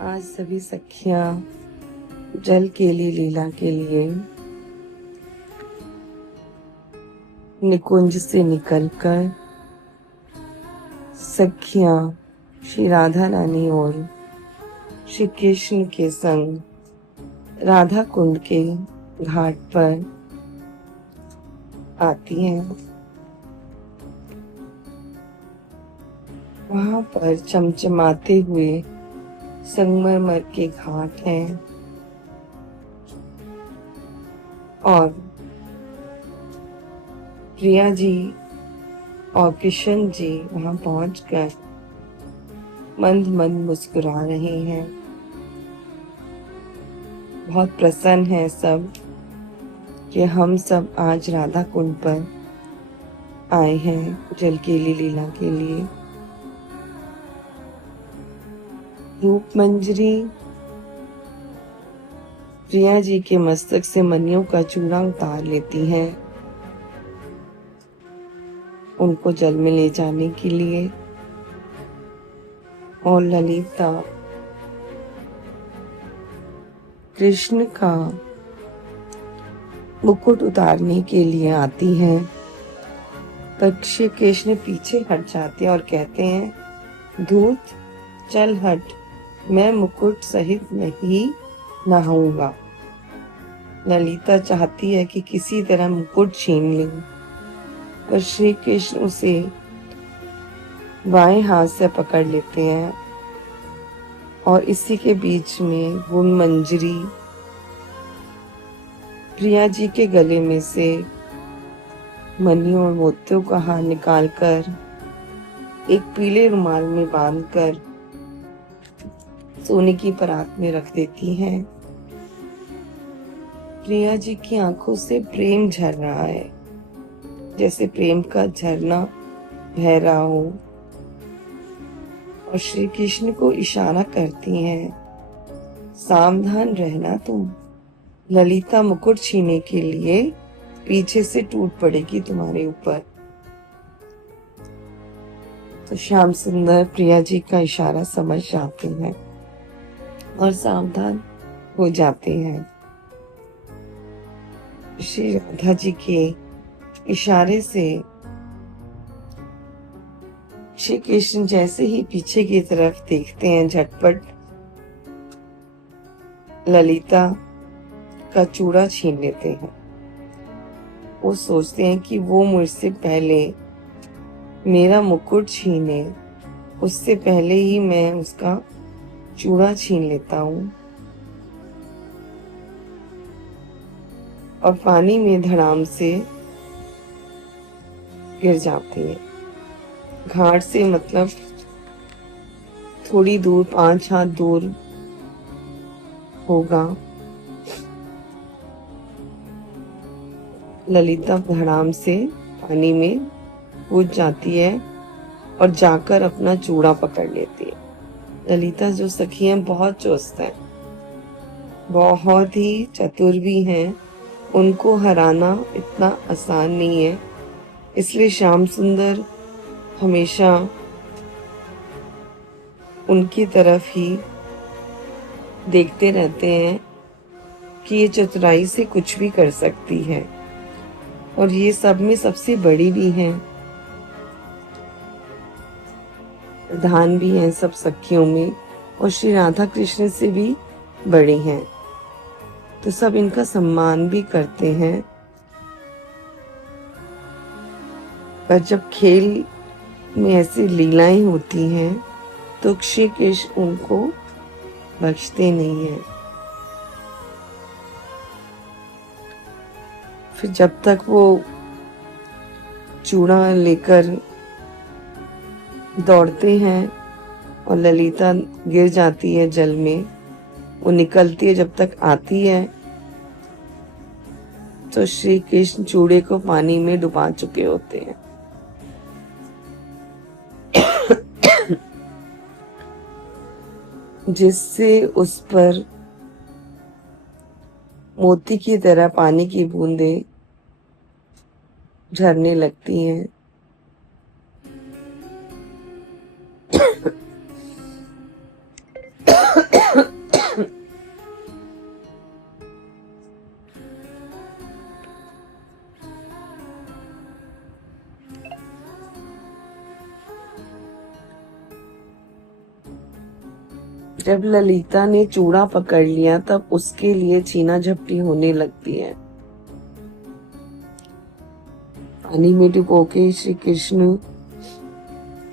आज सभी सखियां जल केली लीला के लिए निकुंज से निकलकर सखियां श्री राधा रानी और श्री कृष्ण के संग राधा कुंड के घाट पर आती हैं। वहां पर चमचमाते हुए संगमरमर के घाट हैं और प्रिया जी और किशन जी वहां पहुंचकर मंद मंद मुस्कुरा रहे हैं। बहुत प्रसन्न है सब कि हम सब आज राधा कुंड पर आए हैं जल केली लीला के लिए। रूप मंजरी प्रिया जी के मस्तक से मनियों का चूड़ा उतार लेती हैं उनको जल में ले जाने के लिए, और ललिता कृष्ण का मुकुट उतारने के लिए आती हैं। पर श्री कृष्ण पीछे हट जाते हैं और कहते हैं, धूत चल हट, मैं मुकुट सहित नहीं नहाऊंगा। ललिता चाहती है कि किसी तरह मुकुट छीन ले, पर श्री कृष्ण उसे बाएं हाथ से पकड़ लेते हैं और इसी के बीच में वो मंजरी प्रिया जी के गले में से मनियों और मोतियों का हार निकालकर एक पीले रुमाल में बांधकर सोने की परात में रख देती हैं। प्रिया जी की आंखों से प्रेम झर रहा है, जैसे प्रेम का झरना बह रहा हो, और श्री कृष्ण को इशारा करती हैं, सावधान रहना तुम, ललिता मुकुट छीने के लिए पीछे से टूट पड़ेगी तुम्हारे ऊपर। तो श्याम सुंदर प्रिया जी का इशारा समझ जाते हैं और सावधान हो जाते हैं। श्री राधा जी के इशारे से श्री कृष्ण जैसे ही पीछे की तरफ देखते हैं, झटपट ललिता का चूड़ा छीन लेते हैं। वो सोचते हैं कि वो मुझसे पहले मेरा मुकुट छीने, उससे पहले ही मैं उसका चूड़ा छीन लेता हूँ, और पानी में धड़ाम से गिर जाती है। घाट से मतलब थोड़ी दूर, 5 हाथ दूर होगा। ललिता धड़ाम से पानी में कूद जाती है और जाकर अपना चूड़ा पकड़ लेती है। ललिता जो सखी हैं बहुत चुस्त हैं, बहुत ही चतुर भी हैं, उनको हराना इतना आसान नहीं है। इसलिए श्याम सुंदर हमेशा उनकी तरफ ही देखते रहते हैं कि ये चतुराई से कुछ भी कर सकती है, और ये सब में सबसे बड़ी भी हैं, प्रधान भी हैं सब सखियों में, और श्री राधा कृष्ण से भी बड़ी हैं। तो सब इनका सम्मान भी करते हैं। पर जब खेल में ऐसी लीलाएं होती हैं तो श्री कृष्ण उनको बख्शते नहीं हैं। फिर जब तक वो चूड़ा लेकर दौड़ते हैं और ललिता गिर जाती है जल में, वो निकलती है, जब तक आती है तो श्री कृष्ण चूड़े को पानी में डुबा चुके होते हैं। जिससे उस पर मोती की तरह पानी की बूंदें झरने लगती हैं। जब ललिता ने चूड़ा पकड़ लिया तब उसके लिए छीना झपटी होने लगती है। पानी में डुबो के श्री कृष्ण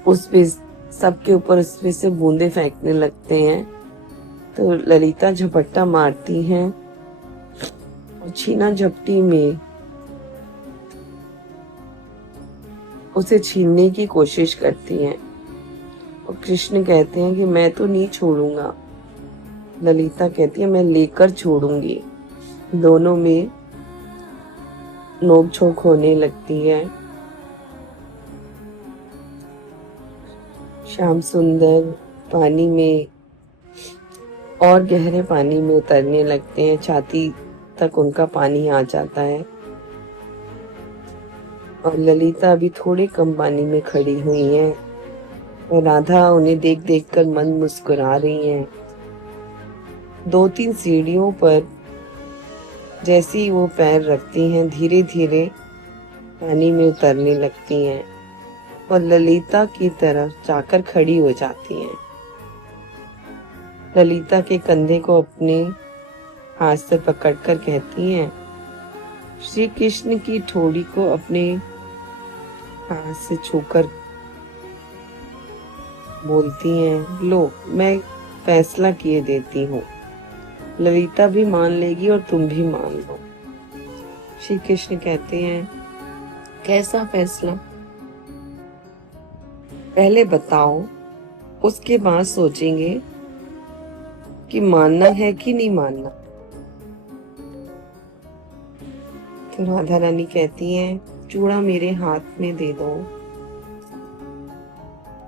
उस पे सबके ऊपर उस पे से बूंदे फेंकने लगते हैं। तो ललिता झपट्टा मारती हैं और छीना झपटी में उसे छीनने की कोशिश करती हैं। और कृष्ण कहते हैं कि मैं तो नहीं छोड़ूंगा। ललिता कहती है मैं लेकर छोड़ूंगी। दोनों में नोक-झोंक होने लगती है। श्याम सुंदर पानी में और गहरे पानी में उतरने लगते हैं। छाती तक उनका पानी आ जाता है और ललिता अभी थोड़े कम पानी में खड़ी हुई है और राधा उन्हें देख देख कर मन मुस्कुरा रही हैं। 2-3 सीढ़ियों पर जैसे ही वो पैर रखती हैं धीरे धीरे पानी में उतरने लगती हैं और ललिता की तरफ जाकर खड़ी हो जाती हैं। ललिता के कंधे को अपने हाथ से पकड़कर कहती हैं, श्री कृष्ण की ठोड़ी को अपने हाथ से छूकर बोलती हैं, लो मैं फैसला किए देती हूँ। ललिता भी मान लेगी और तुम भी मान लो। श्री कृष्ण कहते हैं, कैसा फैसला? पहले बताओ, उसके बाद सोचेंगे कि मानना है कि नहीं मानना। तो राधा रानी कहती हैं, चूड़ा मेरे हाथ में दे दो।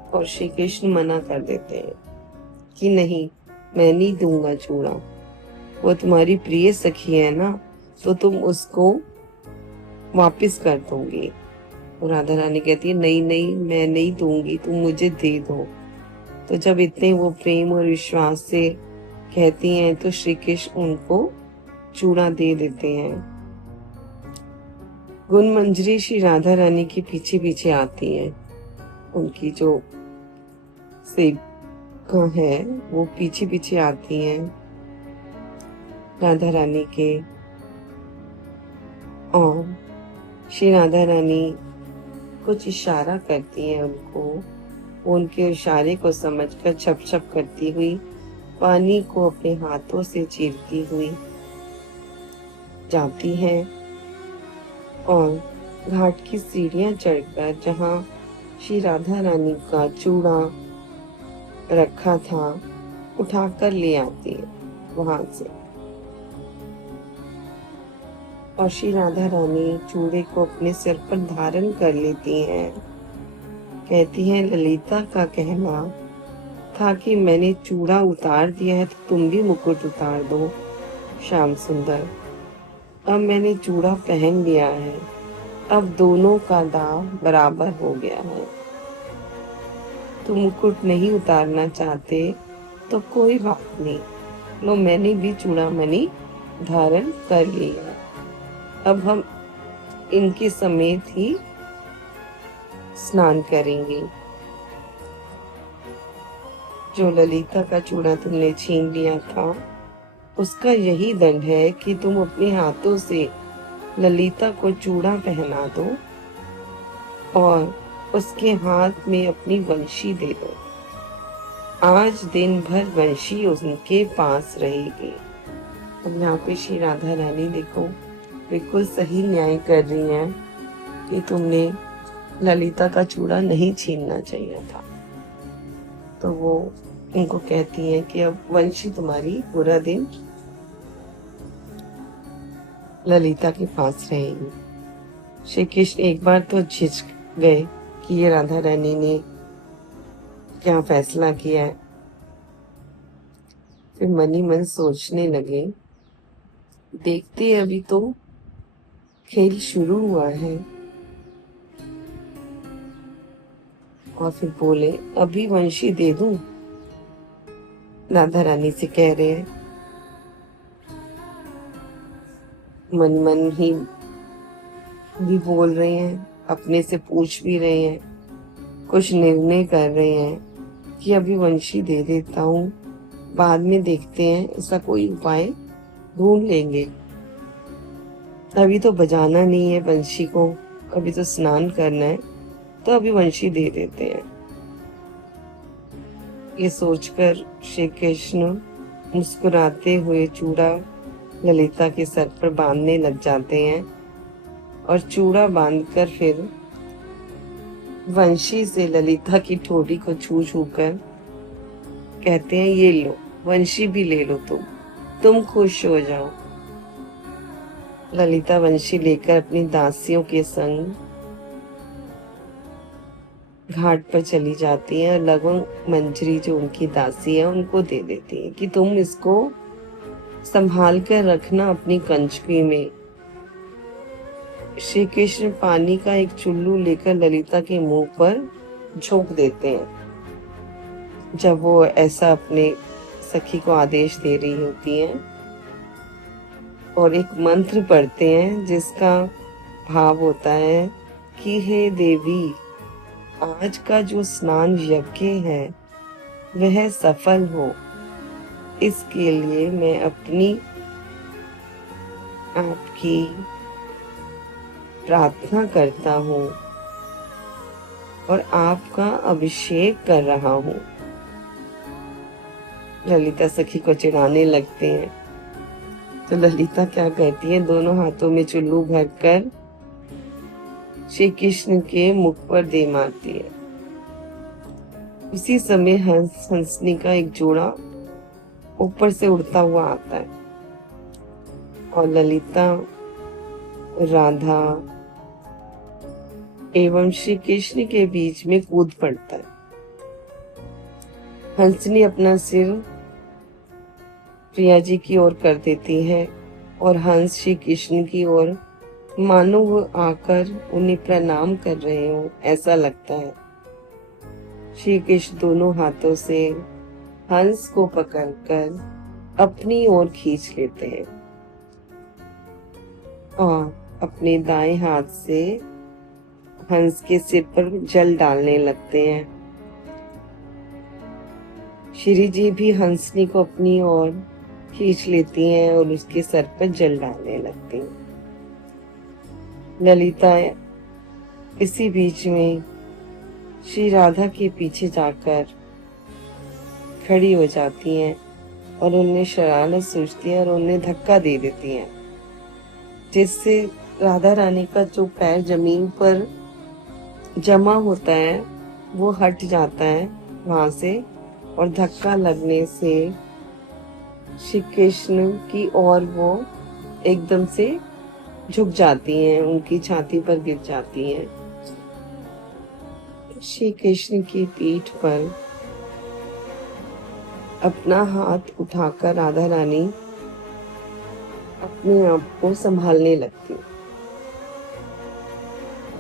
और श्री कृष्ण मना कर देते हैं कि नहीं, मैं नहीं दूंगा चूड़ा। वो तुम्हारी प्रिय सखी है ना, तो तुम उसको वापस कर दोगे। और राधा रानी कहती है, नहीं नहीं मैं नहीं दूंगी, तुम मुझे दे दो। तो जब इतने वो प्रेम और विश्वास से कहती हैं तो श्री कृष्ण उनको चूड़ा दे देते हैं। गुण मंजरी श्री राधा रानी के पीछे पीछे आती हैं। उनकी जो सेविका है वो पीछे पीछे आती हैं राधा रानी के, और श्री राधा रानी कुछ इशारा करती है उनको। वो उनके इशारे को समझकर छप छप करती हुई पानी को अपने हाथों से चीरती हुई जाती है और घाट की सीढ़ियां चढ़कर जहाँ श्री राधा रानी का चूड़ा रखा था उठाकर ले आती है वहां से। और श्री राधा रानी चूड़े को अपने सिर पर धारण कर लेती हैं। कहती हैं, ललिता का कहना था कि मैंने चूड़ा उतार दिया है तो तुम भी मुकुट उतार दो श्याम सुंदर। अब मैंने चूड़ा पहन लिया है, अब दोनों का दाव बराबर हो गया है। तुम मुकुट नहीं उतारना चाहते तो कोई बात नहीं, लो मैंने भी चूड़ामणि धारण कर लिया। अब हम इनके समेत ही स्नान करेंगे। जो ललिता का चूड़ा तुमने छीन लिया था उसका यही दंड है कि तुम अपने हाथों से ललिता को चूड़ा पहना दो और उसके हाथ में अपनी वंशी दे दो। आज दिन भर वंशी उनके पास रहेगी। अब यहाँ पे श्री राधा रानी देखो बिल्कुल सही न्याय कर रही हैं कि तुमने ललिता का चूड़ा नहीं छीनना चाहिए था। तो वो उनको कहती हैं कि अब वंशी तुम्हारी पूरा दिन ललिता के पास रहेगी। श्री कृष्ण एक बार तो झिझक गए कि ये राधा रानी ने क्या फैसला किया है। फिर मन ही मन सोचने लगे, देखते अभी तो खेल शुरू हुआ है। और फिर बोले, अभी वंशी दे दूं? राधा रानी से कह रहे हैं, मन मन ही भी बोल रहे हैं, अपने से पूछ भी रहे हैं, कुछ निर्णय कर रहे हैं कि अभी वंशी दे देता हूँ, बाद में देखते हैं, ऐसा कोई उपाय ढूंढ लेंगे। अभी तो बजाना नहीं है वंशी को, अभी तो स्नान करना है, तो अभी वंशी दे देते हैं। ये सोचकर श्री कृष्ण मुस्कुराते हुए चूड़ा ललिता के सर पर बांधने लग जाते हैं और चूड़ा बांधकर फिर वंशी से ललिता की ठोड़ी को छू छू कर कहते हैं, ये लो, वंशी भी ले लो, तुम खुश हो जाओ। ललिता वंशी लेकर अपनी दासियों के संग घाट पर चली जाती है और लवंग मंजरी जो उनकी दासी है उनको दे देती है कि तुम इसको संभाल कर रखना अपनी कंचकी में। श्री कृष्ण पानी का एक चुल्लू लेकर ललिता के मुंह पर झोंक देते हैं जब वो ऐसा अपने सखी को आदेश दे रही होती है, और एक मंत्र पढ़ते हैं जिसका भाव होता है कि हे देवी, आज का जो स्नान यज्ञ है वह सफल हो, इसके लिए मैं अपनी आपकी प्रार्थना करता हूँ और आपका अभिषेक कर रहा हूँ। ललिता सखी को चिढ़ाने लगते हैं, तो ललिता क्या कहती है, दोनों हाथों में चुल्लू भरकर श्री कृष्ण के मुख पर दे मारती है। उसी समय हंस हंसनी का एक जोड़ा ऊपर से उड़ता हुआ आता है और ललिता, राधा एवं श्री कृष्ण के बीच में कूद पड़ता है। हंसनी अपना सिर प्रिया जी की ओर कर देती है और हंस श्री कृष्ण की ओर मानो वो आकर उन्हें प्रणाम कर रहे हो, ऐसा लगता है। श्री कृष्ण दोनों हाथों से हंस को पकड़कर अपनी ओर खींच लेते हैं और अपने दाएं हाथ से हंस के सिर पर जल डालने लगते हैं। श्री जी भी हंसनी को अपनी ओर खींच लेती हैं और उसके सर पर जल डालने लगती हैं। ललिता इसी बीच में श्री राधा के पीछे जाकर खड़ी हो जाती हैं और उन्हें शरारत सूझती है और उन्हें धक्का दे देती हैं, जिससे राधा रानी का जो पैर जमीन पर जमा होता है वो हट जाता है वहां से, और धक्का लगने से श्री कृष्ण की ओर वो एकदम से झुक जाती हैं, उनकी छाती पर गिर जाती हैं। श्री कृष्ण की पीठ पर अपना हाथ उठाकर राधा रानी अपने आप को संभालने लगती है।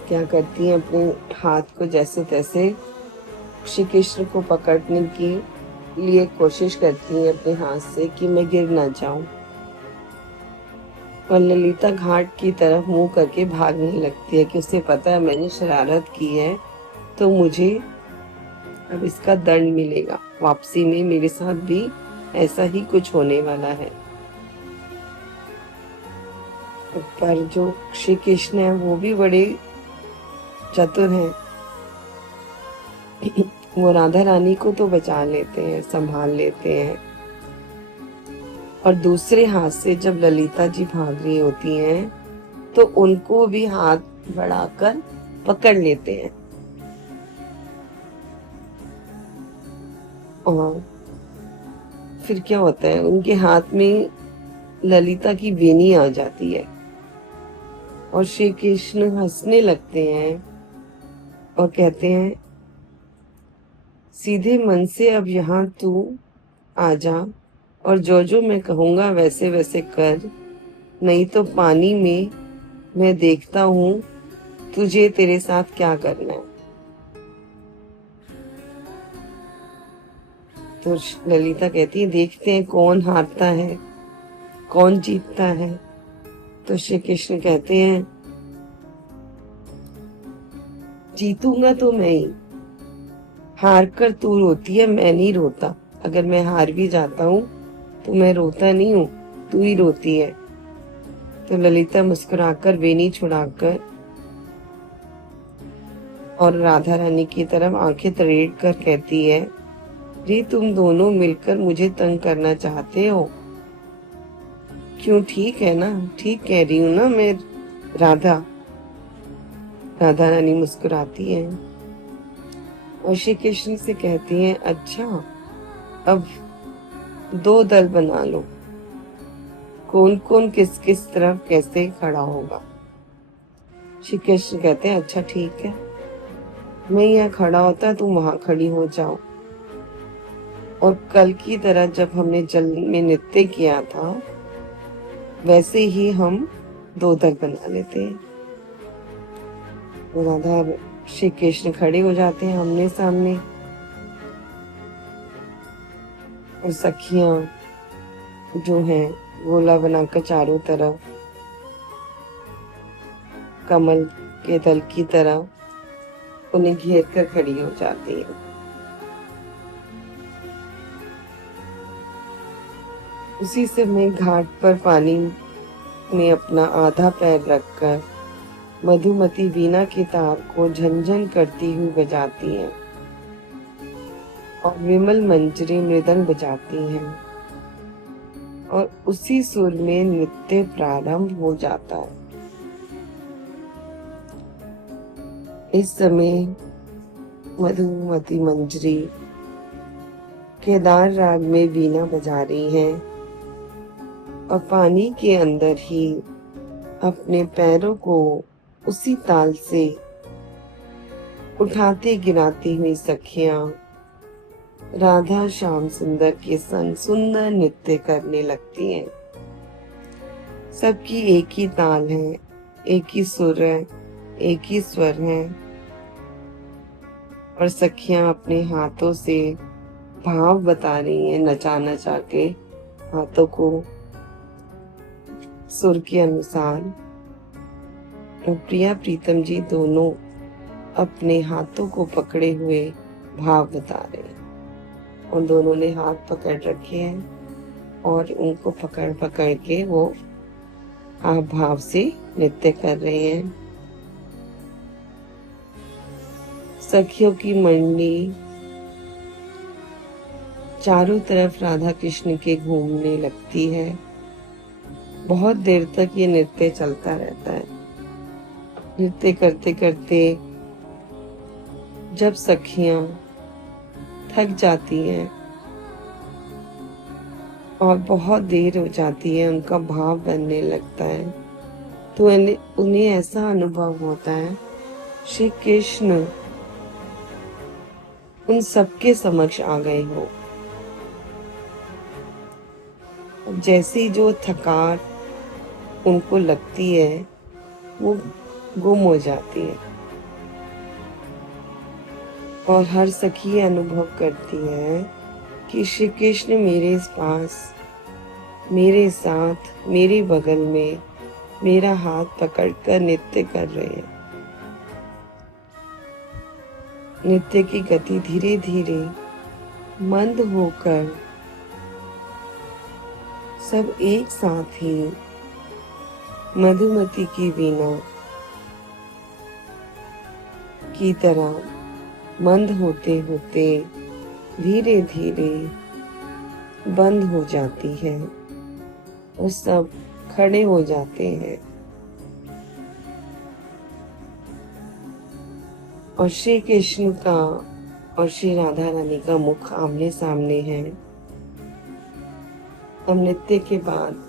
क्या करती है, अपने हाथ को जैसे तैसे श्री कृष्ण को पकड़ने की लिए कोशिश करती है अपने हाथ से कि मैं गिर ना जाऊं, और ललिता घाट की तरफ मुंह करके भागने लगती है कि उसे पता है मैंने शरारत की है तो मुझे अब इसका दंड मिलेगा, वापसी में मेरे साथ भी ऐसा ही कुछ होने वाला है। पर जो श्री कृष्ण है वो भी बड़े चतुर हैं, वो राधा रानी को तो बचा लेते हैं, संभाल लेते हैं, और दूसरे हाथ से जब ललिता जी भाग रही होती हैं तो उनको भी हाथ बढ़ाकर पकड़ लेते हैं और फिर क्या होता है, उनके हाथ में ललिता की वेणी आ जाती है और श्री कृष्ण हंसने लगते हैं और कहते हैं, सीधे मन से अब यहाँ तू आ जा और जो जो मैं कहूँगा वैसे वैसे कर, नहीं तो पानी में मैं देखता हूँ तुझे तेरे साथ क्या करना है। तो ललिता कहती है देखते हैं कौन हारता है कौन जीतता है। तो श्री कृष्ण कहते हैं जीतूंगा तो मैं ही, हार कर तू रोती है मैं नहीं रोता। अगर मैं हार भी जाता हूँ तो मैं रोता नहीं हूँ, तू ही रोती है। तो ललिता मुस्कुराकर वेणी छुड़ाकर और राधा रानी की तरफ आंखें तरेड़ कर कहती है रे तुम दोनों मिलकर मुझे तंग करना चाहते हो क्यों? ठीक है ना, ठीक कह रही हूँ ना मैं राधा। राधा रानी मुस्कुराती है और श्री कृष्ण से कहती हैं अच्छा अब 2 दल बना लो, कौन कौन किस किस तरफ कैसे खड़ा होगा। श्री कृष्ण कहते हैं अच्छा ठीक है, मैं यहाँ खड़ा होता तुम वहां खड़ी हो जाओ, और कल की तरह जब हमने जल में नृत्य किया था वैसे ही हम 2 दल बना लेते हैं। राधा श्री कृष्ण खड़े हो जाते हैं आमने सामने और सखियां जो हैं गोला बनाकर चारों तरफ कमल के दल की तरह उन्हें घेर कर खड़ी हो जाती है। उसी समय घाट पर पानी में अपना आधा पैर रखकर मधुमती वीणा के तार को झनझन करती हुई बजाती हैं और विमल मंजरी मृदंग बजाती हैं और उसी सुर में नृत्य प्रारंभ हो जाता है। इस समय मधुमती मंजरी केदार राग में वीणा बजा रही है और पानी के अंदर ही अपने पैरों को उसी ताल से उठाते गिराती हुई सखियां राधा श्याम सुंदर के संग सुंदर नृत्य करने लगती हैं। सबकी एक ही ताल है, एक ही सुर है, एक ही स्वर है और सखियां अपने हाथों से भाव बता रही हैं, नचा नचा के हाथों को सुर के अनुसार। और प्रिया प्रीतम जी दोनों अपने हाथों को पकड़े हुए भाव बता रहे हैं और दोनों ने हाथ पकड़ रखे हैं और उनको पकड़ पकड़ के वो आप भाव से नृत्य कर रहे हैं। सखियों की मंडली चारों तरफ राधा कृष्ण के घूमने लगती है। बहुत देर तक ये नृत्य चलता रहता है। नृत्य करते करते जब सखियां थक जाती हैं और बहुत देर हो जाती है, उनका भाव बनने लगता है, तो उन्हें ऐसा अनुभव होता है श्री कृष्ण उन सबके समक्ष आ गए हो। जैसी जो थकान उनको लगती है वो गुम हो जाती है और हर सखी अनुभव करती है कि श्री कृष्ण मेरे पास, मेरे साथ, मेरे बगल में मेरा हाथ पकड़कर नृत्य कर रहे हैं। नृत्य की गति धीरे धीरे मंद होकर सब एक साथ ही मधुमती की वीणा की तरह मंद होते होते धीरे धीरे बंद हो जाती है और सब खड़े हो जाते हैं और श्री कृष्ण का और श्री राधा रानी का मुख आमने सामने है। और नृत्य के बाद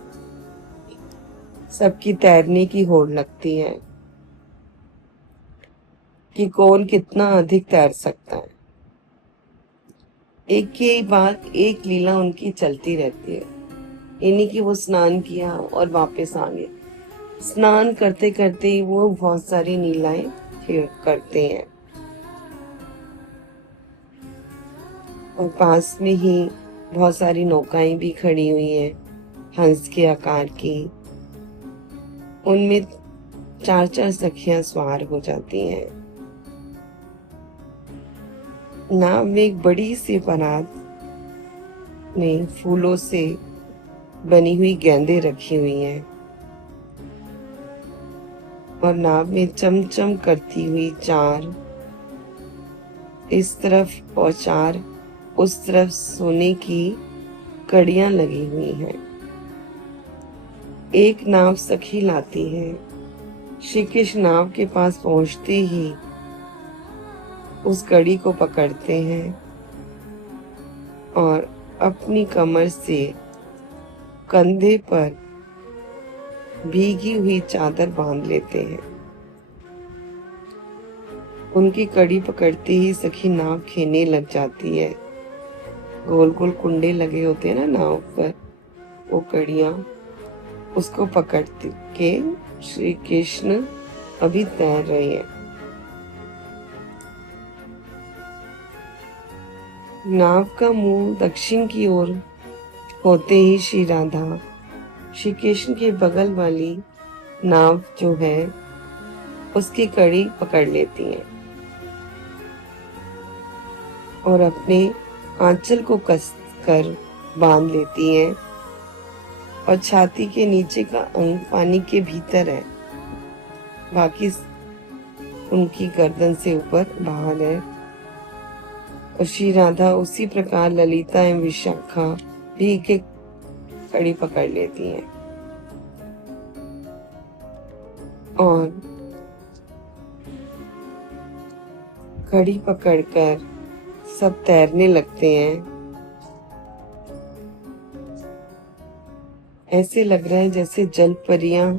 सबकी तैरने की होड़ लगती है कि कौन कितना अधिक तैर सकता है। एक ही बात, एक लीला उनकी चलती रहती है। इन्हीं की वो स्नान किया और वापस आ गए। स्नान करते करते ही वो बहुत सारी लीलाएं फिर करते हैं और पास में ही बहुत सारी नौकाएं भी खड़ी हुई हैं, हंस के आकार की। उनमें 4-4 सखियां सवार हो जाती हैं। नाव में एक बड़ी सी परात में फूलों से बनी हुई गेंदें रखी हुई हैं और नाव में चमचम करती हुई 4 इस तरफ और 4 उस तरफ सोने की कड़ियां लगी हुई हैं। एक नाव सखी लाती है। श्री कृष्ण नाव के पास पहुंचते ही उस कड़ी को पकड़ते हैं और अपनी कमर से कंधे पर भीगी हुई चादर बांध लेते हैं। उनकी कड़ी पकड़ते ही सखी नाव खेने लग जाती है। गोल गोल कुंडे लगे होते हैं ना नाव पर, वो कड़ियां, उसको पकड़ के श्री कृष्ण अभी तैर रहे हैं। नाव का मुंह दक्षिण की ओर होते ही श्री राधा श्री कृष्ण के बगल वाली नाव जो है उसकी कड़ी पकड़ लेती हैं और अपने आंचल को कस कर बांध लेती हैं और छाती के नीचे का अंग पानी के भीतर है, बाकी उनकी गर्दन से ऊपर बाहर है। और श्री राधा उसी प्रकार ललिता एवं विशाखा भी के कड़ी पकड़ लेती हैं और कड़ी पकड़कर सब तैरने लगते हैं। ऐसे लग रहा है जैसे जल परियां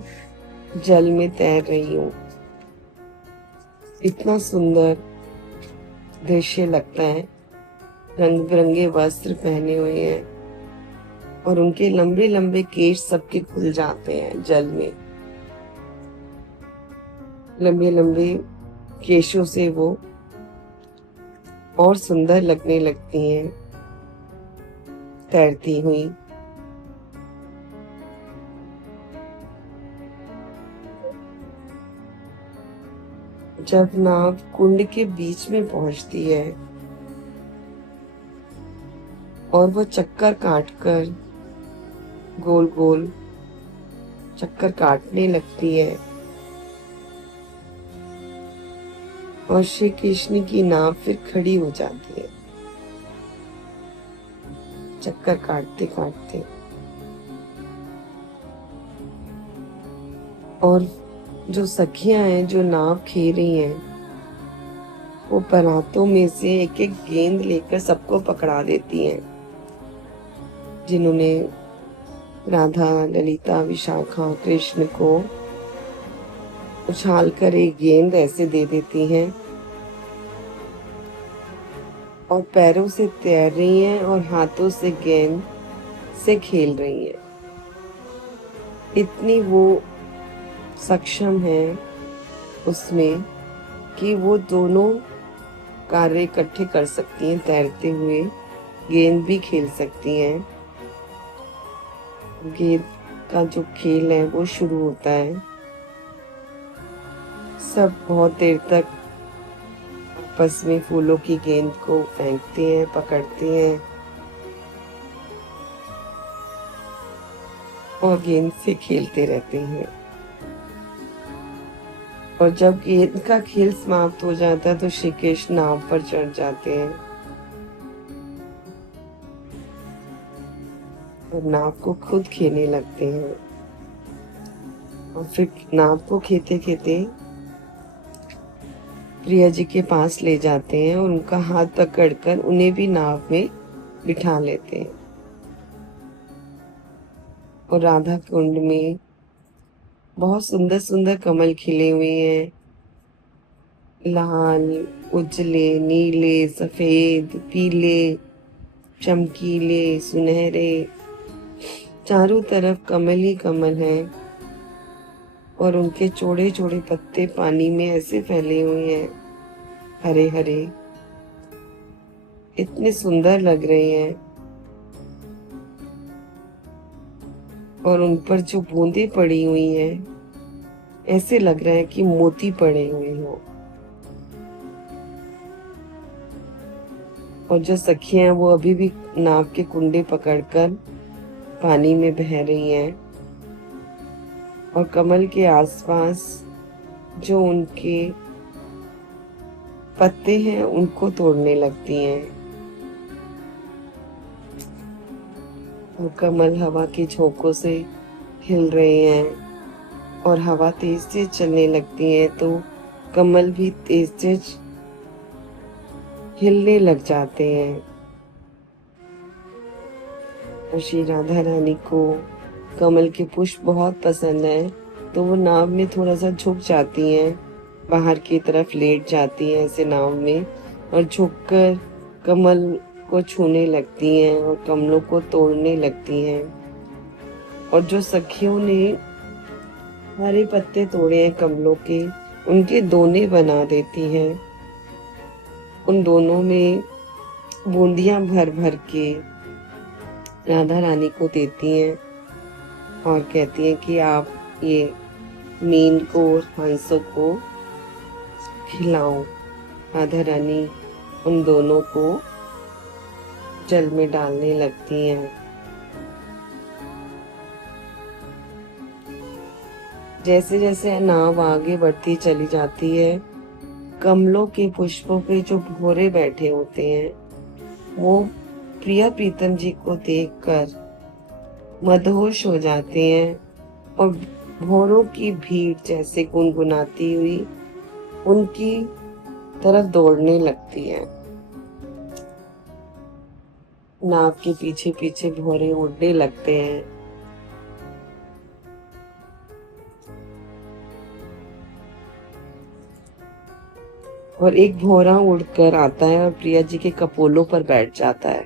जल में तैर रही हूं। इतना सुंदर दृश्य लगता है। रंग बिरंगे वस्त्र पहने हुए हैं और उनके लंबे लंबे केश सबके खुल जाते हैं जल में। लंबे लंबे केशों से वो और सुंदर लगने लगती हैं तैरती हुई। जब नाव कुंड के बीच में पहुंचती है और वो चक्कर काटकर गोल गोल चक्कर काटने लगती है और श्री कृष्ण की नाव फिर खड़ी हो जाती है चक्कर काटते काटते। और जो सखियां हैं जो नाव खे रही हैं वो परातों में से एक एक गेंद लेकर सबको पकड़ा देती हैं। जिन्होंने राधा ललिता विशाखा कृष्ण को उछालकर एक गेंद ऐसे दे देती हैं और पैरों से तैर रही हैं और हाथों से गेंद से खेल रही हैं। इतनी वो सक्षम है उसमें कि वो दोनों कार्य इकट्ठे कर सकती हैं। तैरते हुए गेंद भी खेल सकती हैं। गेंद का जो खेल है वो शुरू होता है। सब बहुत देर तक आपस में फूलों की गेंद को फेंकते हैं, पकड़ते हैं और गेंद से खेलते रहते हैं। और जब गेंद का खेल समाप्त हो जाता है तो श्री कृष्ण नाव पर चढ़ जाते हैं और नाव को खुद खेलने लगते हैं। और फिर नाव को खेते खेते प्रिया जी के पास ले जाते हैं और उनका हाथ पकड़कर उन्हें भी नाव में बिठा लेते हैं। और राधा कुंड में बहुत सुंदर सुंदर कमल खिले हुए हैं। लाल, उजले, नीले, सफेद, पीले, चमकीले, सुनहरे, चारों तरफ कमल ही कमल है और उनके चौड़े चौड़े पत्ते पानी में ऐसे फैले हुए हैं, हरे हरे। इतने सुंदर लग रहे हैं, और उन पर जो बूंदें पड़ी हुई हैं, ऐसे लग रहा है कि मोती पड़े हुए हों। और जो सखियां हैं वो अभी भी नाव के कुंडे पकड़कर पानी में बह रही हैं, और कमल के आसपास जो उनके पत्ते हैं उनको तोड़ने लगती हैं। वो कमल हवा के झोंकों से हिल रहे हैं, और हवा तेज तेज चलने लगती है तो कमल भी तेज तेज हिलने लग जाते हैं। और श्री राधा रानी को कमल के पुष्प बहुत पसंद है, तो वो नाव में थोड़ा सा झुक जाती हैं, बाहर की तरफ लेट जाती हैं ऐसे नाव में, और झुककर कमल को छूने लगती हैं और कमलों को तोड़ने लगती हैं। और जो सखियों ने हरे पत्ते तोड़े हैं कमलों के, उनके दोने बना देती हैं। उन दोनों में बूंदियां भर भर के राधा रानी को देती हैं, और कहती हैं कि आप ये मीन को और हंसों को खिलाओ। राधा रानी उन दोनों को जल में डालने लगती हैं। जैसे जैसे नाव आगे बढ़ती चली जाती है, कमलों के पुष्पों पे जो भौरे बैठे होते हैं वो प्रिया प्रीतम जी को देखकर मदहोश हो जाते हैं, और भौरों की भीड़ जैसे गुनगुनाती हुई उनकी तरफ दौड़ने लगती है। नाव के पीछे पीछे भौरे उड़ने लगते हैं। और एक भौरा उड़कर आता है और प्रिया जी के कपोलों पर बैठ जाता है।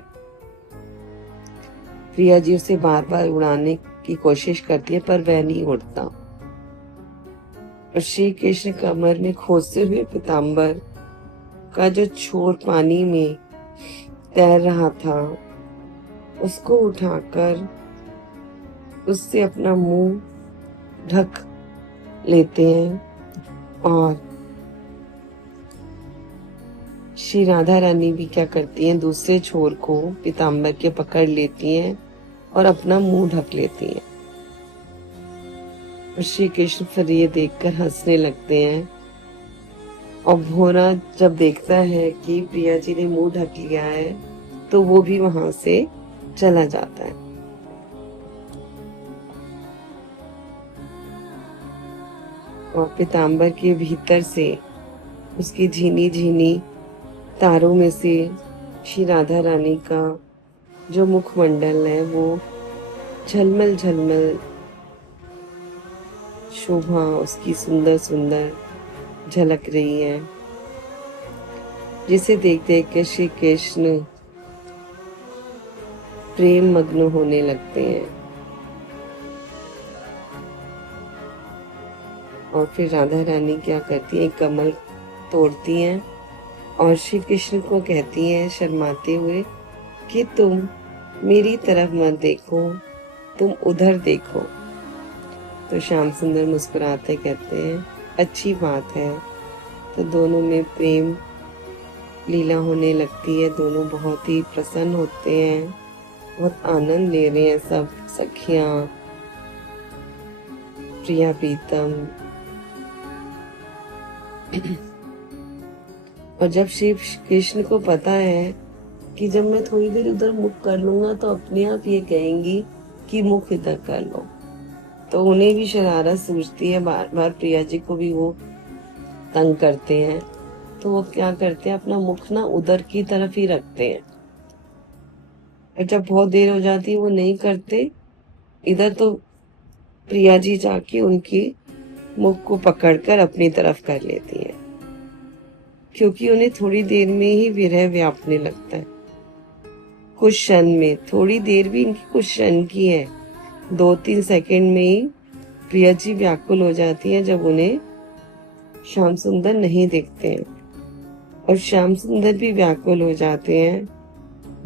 प्रिया जी उसे बार बार उड़ाने की कोशिश करती है, पर वह नहीं उड़ता। और श्री कृष्ण कमर में खोसे हुए पीताम्बर का जो छोर पानी में तैर रहा था, उसको उठाकर उससे अपना मुंह ढक लेते हैं, और श्री राधा रानी भी क्या करती हैं, दूसरे छोर को पीताम्बर के पकड़ लेती हैं और अपना मुंह ढक लेती हैं। और श्री कृष्ण फिर ये देखकर हंसने लगते हैं, और भौरा जब देखता है कि प्रिया जी ने मुंह ढक लिया है तो वो भी वहां से चला जाता है। और पीताम्बर के भीतर से उसकी झीनी झीनी तारों में से श्री राधा रानी का जो मुखमंडल है वो झलमल झलमल शोभा उसकी सुंदर सुंदर झलक रही है, जिसे देख देख के श्री कृष्ण प्रेम मग्न होने लगते हैं। और फिर राधा रानी क्या करती है, कमल तोड़ती हैं और श्री कृष्ण को कहती हैं शर्माते हुए कि तुम मेरी तरफ मत देखो, तुम उधर देखो। तो श्याम सुंदर मुस्कुराते कहते हैं अच्छी बात है। तो दोनों में प्रेम लीला होने लगती है, दोनों बहुत ही प्रसन्न होते हैं, बहुत आनंद ले रहे हैं सब सखियां, प्रिया प्रीतम। और जब श्री कृष्ण को पता है कि जब मैं थोड़ी देर उधर मुख कर लूंगा तो अपने आप ये कहेंगी कि मुख इधर कर लो, तो उन्हें भी शरारत सूझती है, बार बार प्रिया जी को भी वो तंग करते हैं। तो वो क्या करते हैं, अपना मुख ना उधर की तरफ ही रखते हैं, और जब बहुत देर हो जाती है वो नहीं करते इधर, तो प्रिया जी जाके उनकी मुख को पकड़कर अपनी तरफ कर लेती हैं, क्योंकि उन्हें थोड़ी देर में ही विरह व्यापने लगता है। कुछ क्षण में, थोड़ी देर भी इनकी कुछ क्षण की है, 2-3 सेकंड में ही प्रिया जी व्याकुल हो जाती हैं जब उन्हें श्याम सुंदर नहीं दिखते हैं, और श्याम सुंदर भी व्याकुल हो जाते हैं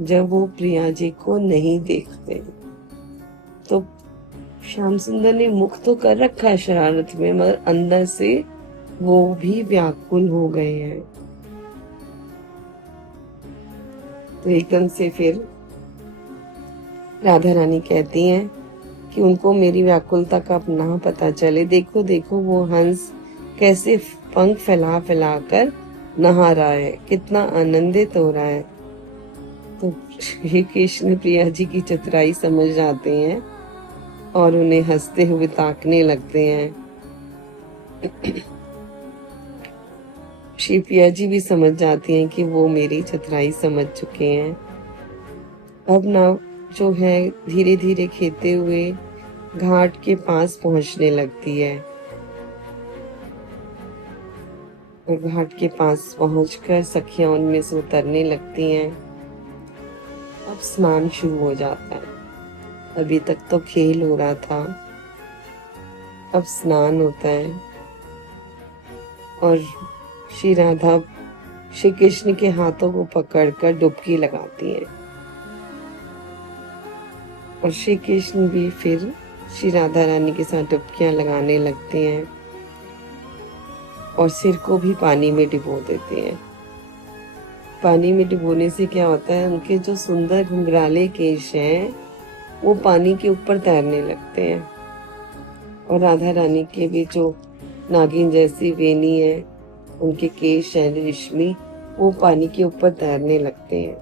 जब वो प्रिया जी को नहीं देखते। तो श्याम सुंदर ने मुख तो कर रखा है शरारत में, मगर अंदर से वो भी व्याकुल हो गए हैं। तो एकदम से फिर राधा रानी कहती हैं कि उनको मेरी व्याकुलता का अपना पता चले। देखो देखो वो हंस कैसे पंख फैला फैला कर नहा रहा है, कितना आनंदित हो रहा है। तो श्री कृष्ण प्रिया जी की चतुराई समझ जाते हैं और उन्हें हंसते हुए ताकने लगते हैं। श्री प्रिया जी भी समझ जाती हैं कि वो मेरी चतुराई समझ चुके हैं। अब नाव जो है धीरे धीरे खेते हुए घाट के पास पहुंचने लगती है और घाट के पास पहुंचकर सखियां उनमें से उतरने लगती हैं। अब स्नान शुरू हो जाता है। अभी तक तो खेल हो रहा था, अब स्नान होता है और श्री राधा श्री कृष्ण के हाथों को पकड़कर डुबकी लगाती हैं और श्री कृष्ण भी फिर श्री राधा रानी के साथ डुबकियां लगाने लगते हैं और सिर को भी पानी में डुबो देते हैं। पानी में डुबोने से क्या होता है, उनके जो सुंदर घुंघराले केश हैं वो पानी के ऊपर तैरने लगते हैं और राधा रानी के भी जो नागिन जैसी वेणी है, उनके केश हैं रेशमी, वो पानी के ऊपर तैरने लगते हैं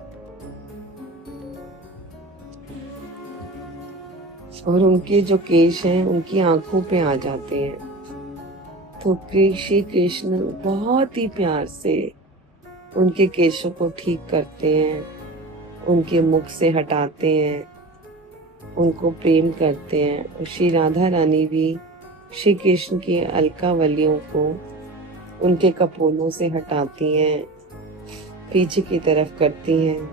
और उनके जो केश हैं उनकी आंखों पे आ जाते हैं। तो श्री कृष्ण बहुत ही प्यार से उनके केशों को ठीक करते हैं, उनके मुख से हटाते हैं, उनको प्रेम करते हैं और श्री राधा रानी भी श्री कृष्ण की अलकावलियों को उनके कपोलों से हटाती हैं, पीछे की तरफ करती हैं।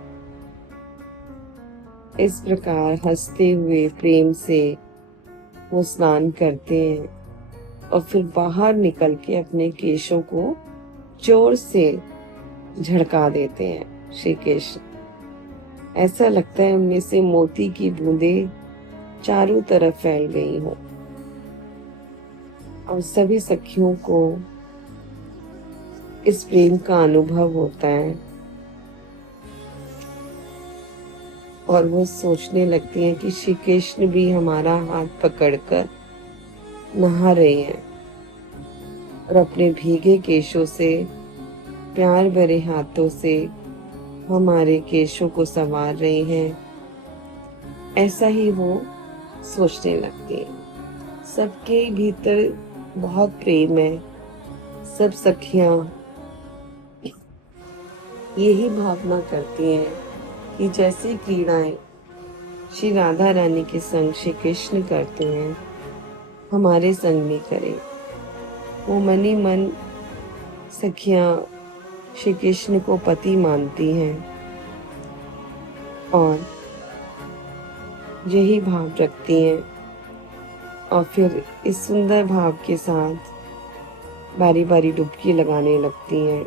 इस प्रकार हंसते हुए प्रेम से वो स्नान करते हैं और फिर बाहर निकल के अपने केशों को जोर से झड़का देते हैं श्री कृष्ण। ऐसा लगता है उनमें से मोती की बूंदें चारों तरफ फैल गई हो और सभी सखियों को इस प्रेम का अनुभव होता है और वो सोचने लगती हैं कि श्री कृष्ण भी हमारा हाथ पकड़कर नहा रहे हैं और अपने भीगे केशों से, प्यार भरे हाथों से हमारे केशों को संवार रहे हैं। ऐसा ही वो सोचने लगती हैं। सबके भीतर बहुत प्रेम है। सब सखियां यही भावना करती हैं कि जैसी क्रीड़ाएं श्री राधा रानी के संग श्री कृष्ण करते हैं, हमारे संग भी करें। वो मनी मन सखियां श्री कृष्ण को पति मानती हैं और यही भाव रखती हैं और फिर इस सुंदर भाव के साथ बारी बारी डुबकी लगाने लगती हैं।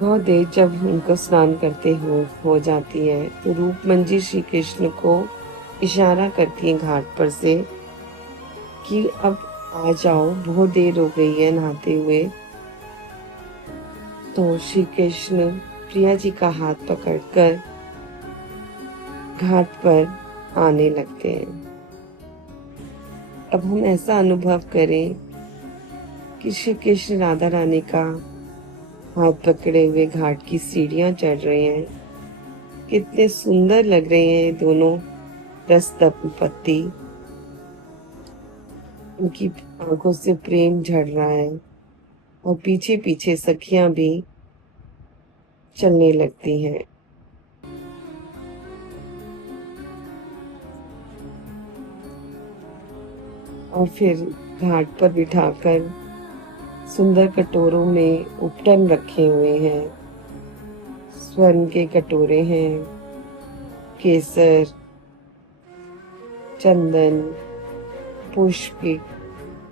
बहुत देर जब उनको स्नान करते हो जाती है तो रूपमंजी श्री कृष्ण को इशारा करती है घाट पर से कि अब आ जाओ, बहुत देर हो गई है नहाते हुए। तो श्री कृष्ण प्रिया जी का हाथ पकड़कर घाट पर आने लगते हैं। अब हम ऐसा अनुभव करें कि श्री कृष्ण राधा रानी का हाथ पकड़े हुए घाट की सीढ़ियां चढ़ रहे हैं। कितने सुंदर लग रहे हैं ये दोनों रस दंपत्ति। उनकी आंखों से प्रेम झड़ रहा है और पीछे पीछे सखियां भी चलने लगती हैं। और फिर घाट पर बिठाकर सुंदर कटोरों में उपटन रखे हुए हैं। स्वर्ण के कटोरे हैं, केसर, चंदन, पुष्प के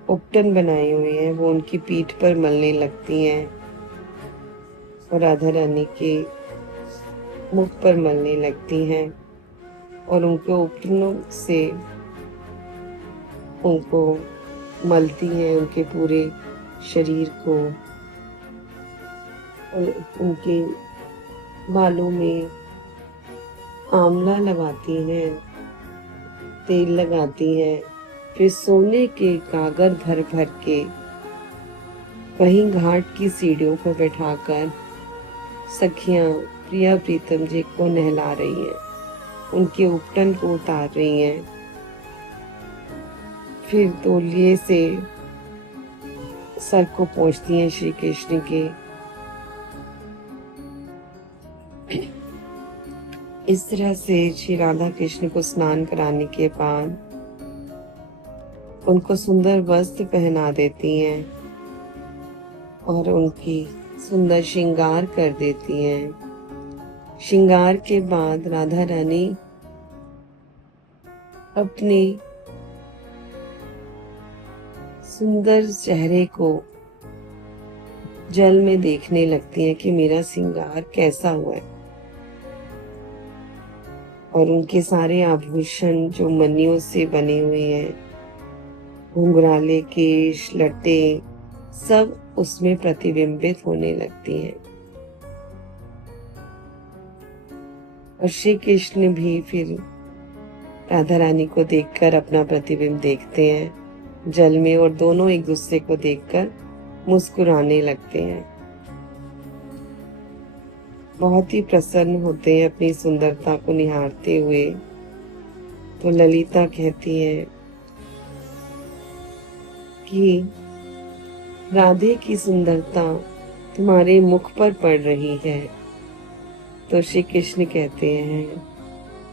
उपटन बनाए हुए हैं। वो उनकी पीठ पर मलने लगती हैं और राधा रानी के मुख पर मलने लगती हैं और उनके उपटनों से उनको मलती हैं, उनके पूरे शरीर को, और उनके बालों में आंवला लगाती हैं, तेल लगाती हैं। फिर सोने के गागर भर भर के वहीं घाट की सीढ़ियों पर बैठाकर सखियां प्रिया प्रीतम जी को नहला रही हैं, उनके उपटन को उतार रही हैं। फिर तौलिए से सर को पोंछती हैं श्री कृष्ण के। इस तरह से श्री राधा कृष्ण को स्नान कराने के बाद उनको सुंदर वस्त्र पहना देती हैं और उनकी सुंदर श्रृंगार कर देती हैं। श्रृंगार के बाद राधा रानी अपने सुंदर चेहरे को जल में देखने लगती हैं कि मेरा श्रृंगार कैसा हुआ है, और उनके सारे आभूषण जो मणियों से बने हुए हैं, घुंघराले, केश, लट्टे, सब उसमें प्रतिबिंबित होने लगती हैं। और श्री कृष्ण भी फिर राधा रानी को देखकर अपना प्रतिबिंब देखते हैं जल में, और दोनों एक दूसरे को देखकर मुस्कुराने लगते हैं। बहुत ही प्रसन्न होते हैं अपनी सुंदरता को निहारते हुए। तो ललिता कहती है कि राधे की सुंदरता तुम्हारे मुख पर पड़ रही है। तो श्री कृष्ण कहते हैं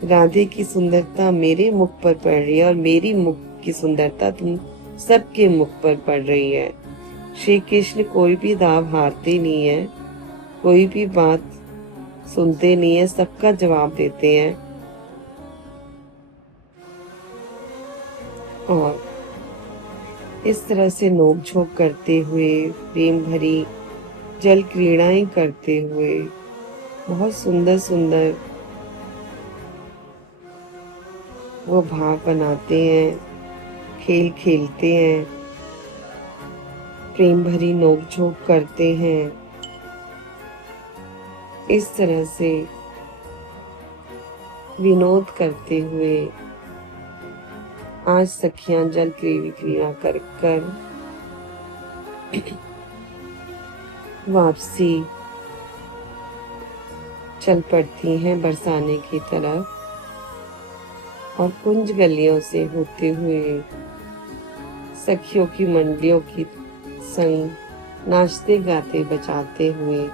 राधे की सुंदरता मेरे मुख पर पड़ रही है और मेरी मुख की सुंदरता तुम सबके मुख पर पड़ रही है। श्री कृष्ण कोई भी दाव हारते नहीं है, कोई भी बात सुनते नहीं है, सबका जवाब देते हैं। और इस तरह से नोक झोंक करते हुए, प्रेम भरी जल क्रीड़ाएं करते हुए, बहुत सुंदर सुंदर वो भाव बनाते हैं, खेल खेलते हैं, प्रेम भरी नोक झोंक करते हैं। इस तरह से विनोद करते हुए आज सखियां जल क्रीड़ा कर कर वापसी चल पड़ती हैं बरसाने की तरफ, और कुंज गलियों से होते हुए सखियों की मंडलियों की संग नाचते गाते बजाते हुए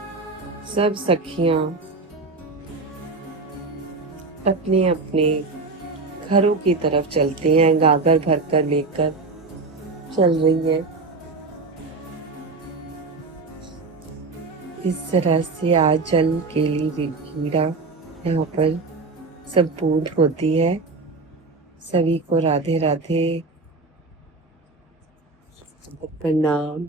सब सखियां अपने अपने घरों की तरफ चलती हैं, गागर भरकर लेकर चल रही हैं। इस तरह से आज जल केली क्रीड़ा यहाँ पर संपूर्ण होती है। सभी को राधे राधे, प्रणाम।